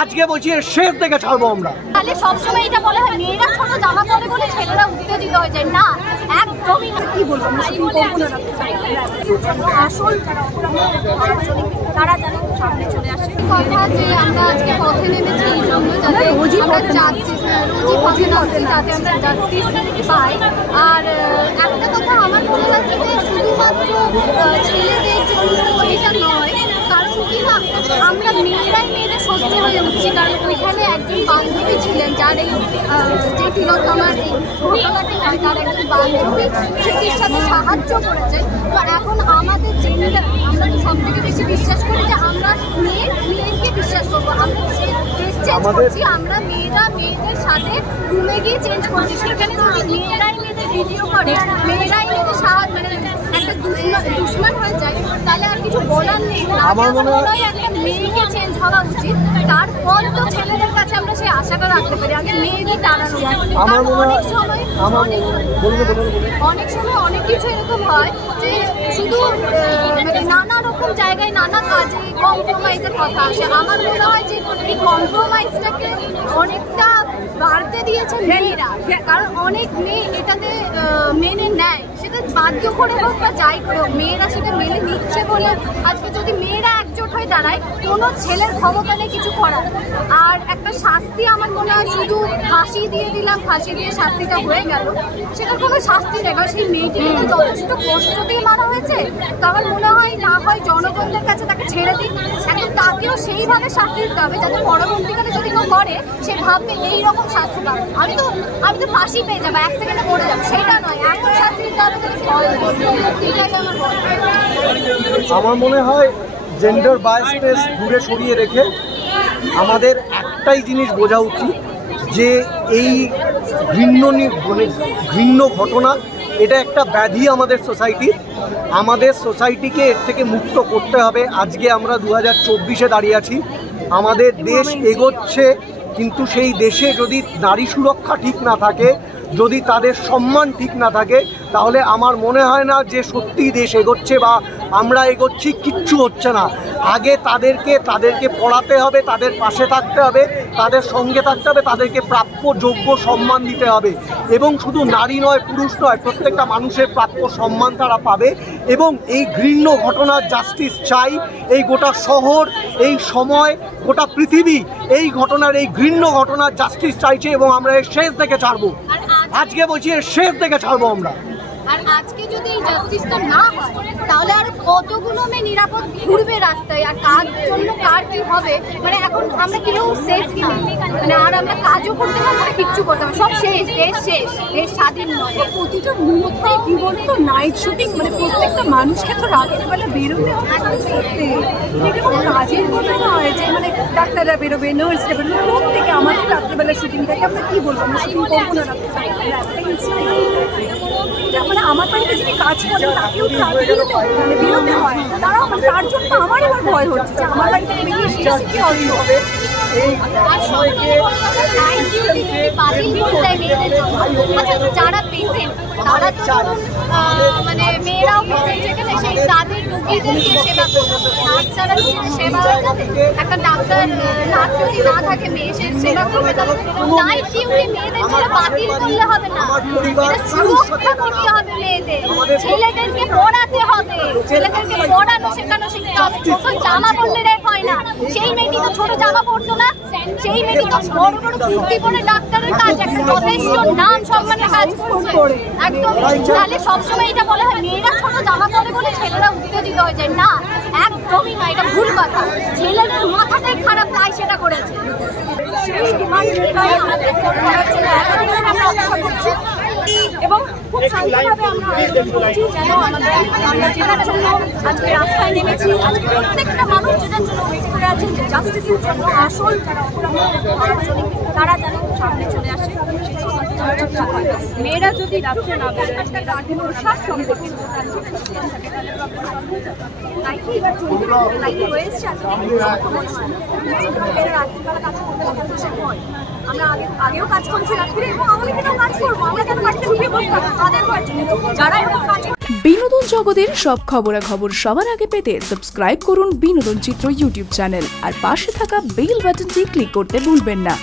আজকে বলছি শেষ দেখে ছাড়বো আমরা। তাহলে সবসময় এটা বলা হয় মেয়েরা ছোট জামা পরে বলে ছেলেরা উত্তেজিত হয়ে যায়, না একদমই না। কি বলবো আসল তারা যেন সামনে চলে আসে। কথা যে আমরা আজকে পথে নেমেছি এই জন্য যাতে আমরা যাচ্ছি রোজই পথে নামছি যাতে আমরা জাস্টিস পাই। আর একটা কথা আমার মনে হচ্ছে যে শুধুমাত্র ছেলেদের জন্য এটা নয়, কারণ কি না আমরা মেয়েরাই মেয়েদের সহ্য হয়ে উঠছি। কারণ ওইখানে একজন বান্ধবী ছিলেন যার এই যে তিলোত্তমার এই ঘটনাটি হয় তার একজন বান্ধবী সেটির সাথে সাহায্য করেছে। তো এখন আমাদের জেন্ডার আমরা তো সব থেকে বেশি বিশ্বাস করি যে আমরা মেয়েকে বিশ্বাস করবো। আমরা ড্রেস চেঞ্জ করছি, আমরা মেয়েরা মেয়েদের সাথে রুমে গিয়ে চেঞ্জ করছি। সেখানে যদি মেয়েরাই মেয়েদের ভিডিও করে মেয়েরাই মেয়েদের সাহায্য মানে একটা দুশ্মন হয়ে যায় তাহলে আর কিছু বলার নেই। আমার মনে হয় একটা মেয়েকে চেঞ্জ হওয়া উচিত, তারপর তো ছেলেদের কাছে আমরা সেই আশাটা রাখতে পারি। আগে মেয়েদের দাঁড়ানো যায়। অনেক সময় অনেক কিছু এরকম হয় যে শুধু মানে নানা রকম জায়গায় নানা কাজে কম্প্রোমাইজের কথা আসে। আমার মনে হয় যে এই কম্প্রোমাইজটাকে অনেকটা বাড়তে দিয়েছে মেয়েরা, কারণ অনেক মেয়ে এটাতে মেনে নেয়, সেটা বাধ্য করে হোক বা যাই করে হোক মেয়েরা সেটা মেনে নিচ্ছে বলে আজকে যদি মেয়েরা একজোট হয়ে দাঁড়ায় কোনো ছেলের ক্ষমতা নেই কিছু করার। আর একটা শাস্তি আমার মনে হয় শুধু ফাঁসি দিয়ে দিলাম, ফাঁসি দিয়ে শাস্তিটা হয়ে গেল, সেটার কোনো শাস্তি নেই। কারণ সেই মেয়েটিকে তো যথেষ্ট কষ্ট দিয়ে মারা হয়েছে। তো আমার মনে হয় না হয় জনগণদের কাছে তাকে ছেড়ে দিই, এখন তাকেও সেইভাবে শাস্তি দিতে হবে যাতে পরবর্তীকালে যদি কেউ করে সে ভাববে এইরকম শাস্তি পাবে। আমি তো ফাঁসি পেয়ে যাবো, এক সেকেন্ডে মরে যাবো, সেটা নয়, এখন শাস্তি দিতে হবে। আমার মনে হয় জেন্ডার বায়াসনেস দূরে সরিয়ে রেখে আমাদের একটাই জিনিস বোঝা উচিত যে এই ঘৃণ্য ঘটনা এটা একটা ব্যাধি আমাদের সোসাইটির। আমাদের সোসাইটিকে এর থেকে মুক্ত করতে হবে। আজকে আমরা 2024-এ দাঁড়িয়ে আছি, আমাদের দেশ এগোচ্ছে, কিন্তু সেই দেশে যদি নারী সুরক্ষা ঠিক না থাকে, যদি তাদের সম্মান ঠিক না থাকে, তাহলে আমার মনে হয় না যে সত্যি দেশ এগোচ্ছে বা আমরা এগোচ্ছি। কিচ্ছু হচ্ছে না। আগে তাদেরকে পড়াতে হবে, তাদের পাশে থাকতে হবে, তাদের সঙ্গে থাকতে হবে, তাদেরকে প্রাপ্য যোগ্য সম্মান দিতে হবে। এবং শুধু নারী নয়, পুরুষ নয়, প্রত্যেকটা মানুষের প্রাপ্য সম্মান তারা পাবে। এবং এই ঘৃণ্য ঘটনার জাস্টিস চাই। এই গোটা শহর, এই সময়, গোটা পৃথিবী এই ঘটনার, এই ঘৃণ্য ঘটনার জাস্টিস চাইছে এবং আমরা এর শেষ দেখে ছাড়বো। আজকে বলছি এর শেষ দেখে ছাড়বো আমরা। আর আজকে যদি এই জাস্টিসটা না হয় তাহলে আর কতগুলো মেয়ে নিরাপদ ঘুরবে রাস্তায়, আর কার জন্য কার কি হবে। মানে এখন আমরা কেউ সেফ কিনা, মানে আর আমরা কাজও করতে পারবো না, কিচ্ছু করতে পারবো, সব শেষ, দেশ শেষ, দেশ স্বাধীন নয়। প্রতিটা মুহূর্তে কি বলতো নাইট শুটিং, মানে প্রত্যেকটা মানুষকে তো রাতের বেলা বেরোতে হবে করতে। এটা কোনো কাজের কথা নয় যে মানে ডাক্তাররা বেরোবে, নার্সরা বেরোবে, প্রত্যেকে আমাদের রাত্রেবেলা শুটিং থাকে। আমরা কি বলবো, আমরা শুটিং করবো না রাত্রে। মানে আমার বাড়িতে যিনি কাজ করেন তাকেও তো রাতে বেরোতে হয়, তারাও মানে তার জন্য আমার এবার ভয় হচ্ছে যে আমার বাড়িতে বেরিয়ে এসে কি হবে। যারা পেশেন্ট তারা তো ধরুন মানে মেয়েরাও পেশেন্ট, সেখানে সেই তাদের রোগীদেরকে সেবা করবো, নার্স ছাড়া রোগীদের সেবা হয়ে যাবে। একটা ডাক্তার নার্স যদি না থাকে মেয়ে সে সেবা করবে, তাহলে নাইট ডিউটি মেয়েদের জন্য বাতিল করলে হবে না, এটা সুরক্ষা করতে হবে মেয়েদের। ছেলেদেরকে পড়াতে হবে, ছেলেদেরকে পড়ানো শেখানো শিখতে হবে। ছোট জামা পরলে রেপ হয় না, সেই মেয়েটি তো ছোট জামা পরতো না, সেই মেয়েটি তো বড় বড় কুর্তি পরে ডাক্তারের কাজ, একটা যথেষ্ট নাম সম্মানের কাজ করে একদম। তাহলে সবসময় এটা বলা হয় মেয়েরা ছোট জামা পরে বলে ছেলেরা উত্তেজিত হয়ে যায়, না একদমই না, এটা ভুল কথা। ছেলেদের মাথাটাই খারাপ, তাই সেটা করেছে। সেই ডিমান্ডটাই আমাদের করার জন্য আমরা অপেক্ষা করছি এবং খুব শান্তভাবে আমরা আয়োজন করছি যেন আমরা যেটার জন্য আজকে রাস্তায় নেমেছি, আজকে প্রত্যেকটা মানুষ যেটার জন্য ওয়েট করে আছেন যে জাস্টিসের জন্য, আসল যারা অপরাধ তারা যেন সামনে চলে আসে। মেয়েরা যদি রাত্রে না বেরোয়, পোশাক সম্পর্কে আমরা আগেও কাজ করছি রাত্রে এবং আগামী দিনেও কাজ করবো। আমরা কেন বাড়িতে ঢুকে বসবো তাদের জন্য যারা এরকম কাজ। বিনোদন বিনোদন জগতের সব খবরাখবর সবার আগে পেতে সাবস্ক্রাইব করুন বিনোদন চিত্র ইউটিউব চ্যানেল আর পাশে থাকা বেল বাটনটি ক্লিক করতে ভুলবেন না।